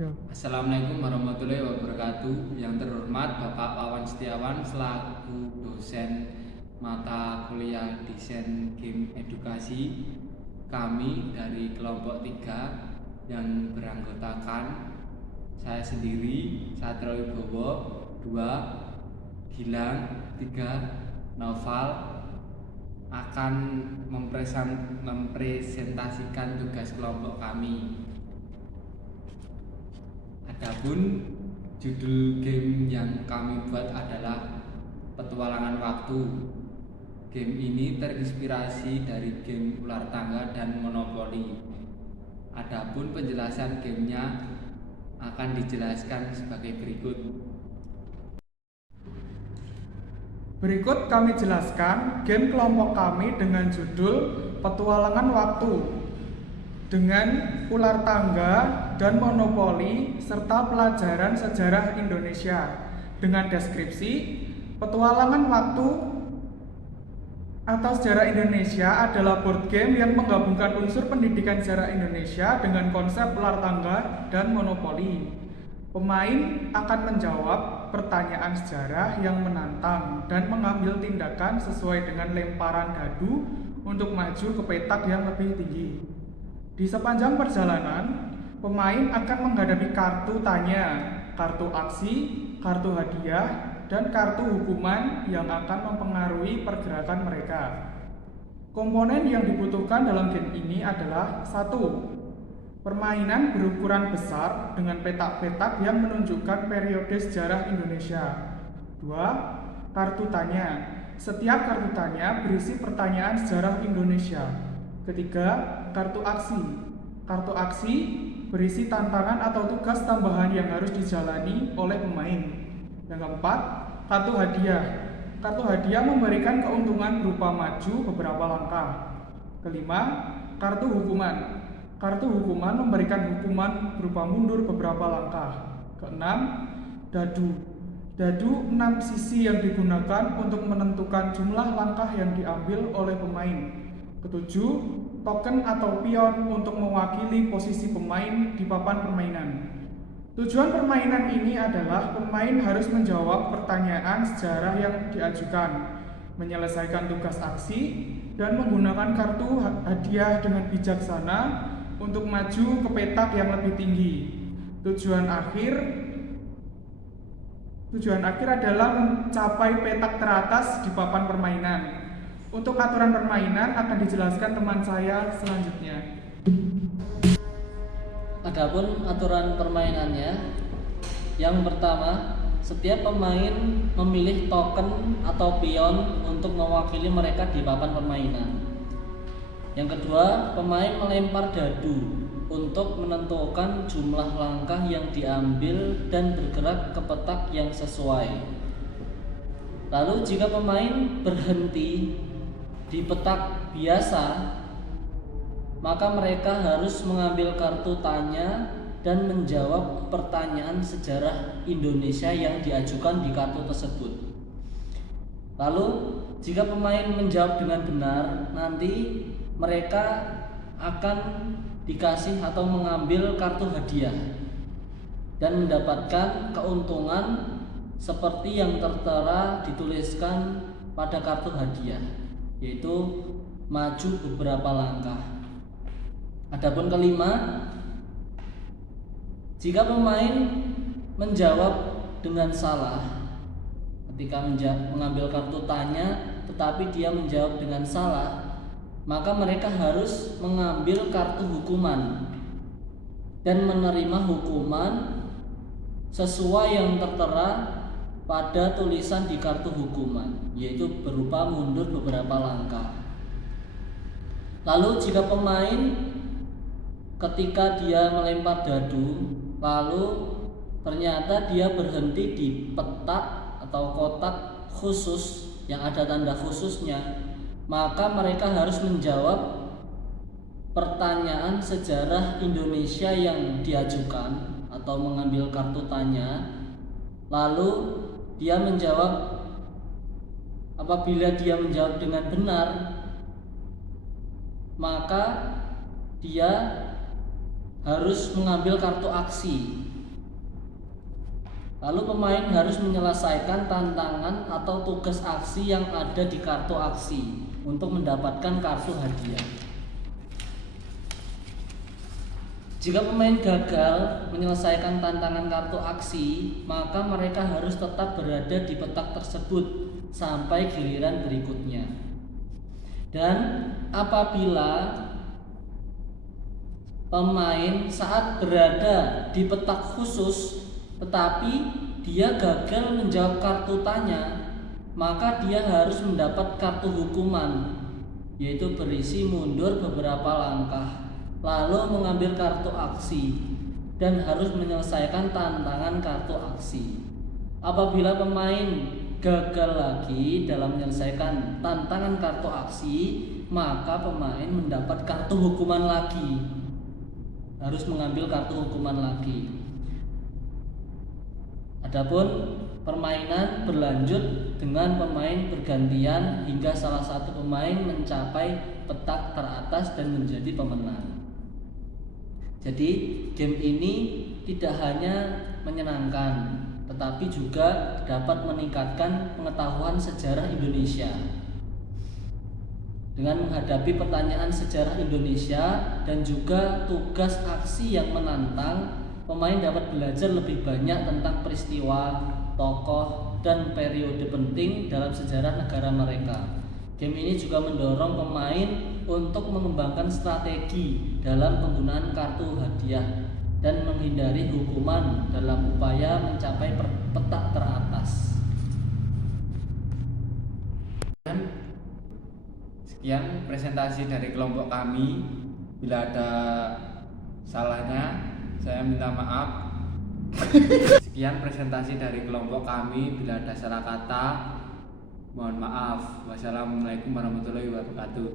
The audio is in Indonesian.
Ya. Assalamualaikum warahmatullahi wabarakatuh. Yang terhormat Bapak Wawan Setiawan selaku dosen mata kuliah desain game edukasi. Kami dari kelompok 3 yang beranggotakan saya sendiri, Satrio Wibowo, 2, Gilang, 3, Noval akan mempresentasikan tugas kelompok kami. Adapun judul game yang kami buat adalah Petualangan Waktu. Game ini terinspirasi dari game ular tangga dan monopoli. Adapun penjelasan gamenya akan dijelaskan sebagai berikut. Berikut kami jelaskan game kelompok kami dengan judul Petualangan Waktu dengan ular tangga dan monopoli serta pelajaran sejarah Indonesia dengan deskripsi Petualangan Waktu atau sejarah Indonesia adalah board game yang menggabungkan unsur pendidikan sejarah Indonesia dengan konsep ular tangga dan monopoli. Pemain akan menjawab pertanyaan sejarah yang menantang dan mengambil tindakan sesuai dengan lemparan dadu untuk maju ke petak yang lebih tinggi. Di sepanjang perjalanan, pemain akan menghadapi kartu tanya, kartu aksi, kartu hadiah, dan kartu hukuman yang akan mempengaruhi pergerakan mereka. Komponen yang dibutuhkan dalam game ini adalah 1. Permainan berukuran besar dengan petak-petak yang menunjukkan periode sejarah Indonesia. 2. Kartu tanya. Setiap kartu tanya berisi pertanyaan sejarah Indonesia. Ketiga, kartu aksi. Kartu aksi berisi tantangan atau tugas tambahan yang harus dijalani oleh pemain. Yang keempat, kartu hadiah. Kartu hadiah memberikan keuntungan berupa maju beberapa langkah. Kelima, kartu hukuman. Kartu hukuman memberikan hukuman berupa mundur beberapa langkah. Keenam, dadu. Dadu 6 sisi yang digunakan untuk menentukan jumlah langkah yang diambil oleh pemain. Ketujuh, token atau pion untuk mewakili posisi pemain di papan permainan. Tujuan permainan ini adalah pemain harus menjawab pertanyaan sejarah yang diajukan, menyelesaikan tugas aksi, dan menggunakan kartu hadiah dengan bijaksana untuk maju ke petak yang lebih tinggi. Tujuan akhir adalah mencapai petak teratas di papan permainan. Untuk aturan permainan akan dijelaskan teman saya selanjutnya. Adapun aturan permainannya, yang pertama, setiap pemain memilih token atau pion untuk mewakili mereka di papan permainan. Yang kedua, pemain melempar dadu untuk menentukan jumlah langkah yang diambil dan bergerak ke petak yang sesuai. Lalu jika pemain berhenti di petak biasa, maka mereka harus mengambil kartu tanya dan menjawab pertanyaan sejarah Indonesia yang diajukan di kartu tersebut. Lalu jika pemain menjawab dengan benar, nanti mereka akan dikasih atau mengambil kartu hadiah dan mendapatkan keuntungan seperti yang tertera dituliskan pada kartu hadiah, yaitu maju beberapa langkah. Adapun kelima, jika pemain menjawab dengan salah ketika mengambil kartu tanya tetapi dia menjawab dengan salah, maka mereka harus mengambil kartu hukuman dan menerima hukuman sesuai yang tertera pada tulisan di kartu hukuman, yaitu berupa mundur beberapa langkah. Lalu jika pemain ketika dia melempar dadu, lalu ternyata dia berhenti di petak atau kotak khusus yang ada tanda khususnya, maka mereka harus menjawab pertanyaan sejarah Indonesia yang diajukan atau mengambil kartu tanya. Lalu dia menjawab, apabila dia menjawab dengan benar, maka dia harus mengambil kartu aksi. Lalu pemain harus menyelesaikan tantangan atau tugas aksi yang ada di kartu aksi untuk mendapatkan kartu hadiah. Jika pemain gagal menyelesaikan tantangan kartu aksi, maka mereka harus tetap berada di petak tersebut sampai giliran berikutnya. Dan apabila pemain saat berada di petak khusus tetapi dia gagal menjawab kartu tanya, maka dia harus mendapat kartu hukuman, yaitu berisi mundur beberapa langkah, lalu mengambil kartu aksi dan harus menyelesaikan tantangan kartu aksi. Apabila pemain gagal lagi dalam menyelesaikan tantangan kartu aksi, maka pemain mendapat kartu hukuman lagi, harus mengambil kartu hukuman lagi. Adapun permainan berlanjut dengan pemain bergantian hingga salah satu pemain mencapai petak teratas dan menjadi pemenang. Jadi game ini tidak hanya menyenangkan, tetapi juga dapat meningkatkan pengetahuan sejarah Indonesia. Dengan menghadapi pertanyaan sejarah Indonesia dan juga tugas aksi yang menantang, pemain dapat belajar lebih banyak tentang peristiwa, tokoh, dan periode penting dalam sejarah negara mereka. Game ini juga mendorong pemain untuk mengembangkan strategi dalam penggunaan kartu hadiah dan menghindari hukuman dalam upaya mencapai petak teratas. Sekian presentasi dari kelompok kami. Bila ada salahnya, saya minta maaf. Sekian presentasi dari kelompok kami. Bila ada salah kata, mohon maaf. Wassalamualaikum warahmatullahi wabarakatuh.